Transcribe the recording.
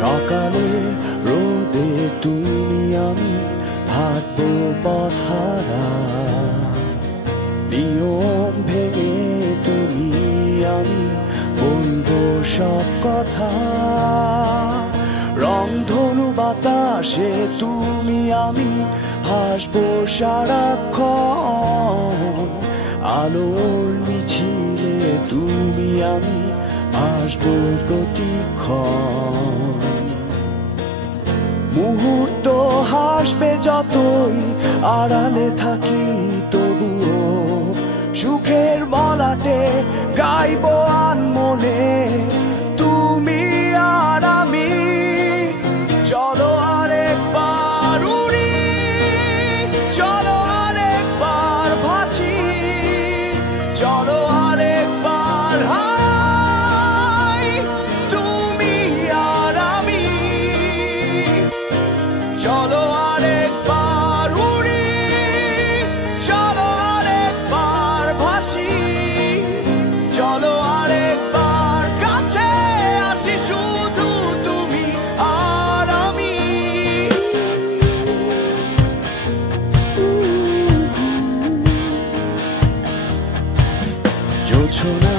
সকালে রোদে তুমি আমি হাঁটবো পথহারা, নিয়ম ভেঙে তুমি আমি বলবো সব কথা। রংধনু বাতাসে তুমি আমি হাসবো সারাক্ষণ, আলোর মিছিলে তুমি আমি আসবো প্রতিক্ষণ। মুহূর্ত হাসবে যতই আড়ালে থাকি, তবুও সুখের বলাটে গাইবো আনমনে তুমি আর আমি। চলো আরেকবার উড়ি, চলো আরেকবার ভাসি, চলো আরেকবার হাই তুমি আর আমি। চলো আরেকবার উড়ি, চলো আরেকবার ভাসি, চলো আরেকবার কাছে আসি, শুধু তুমি আর আমি। জোছনা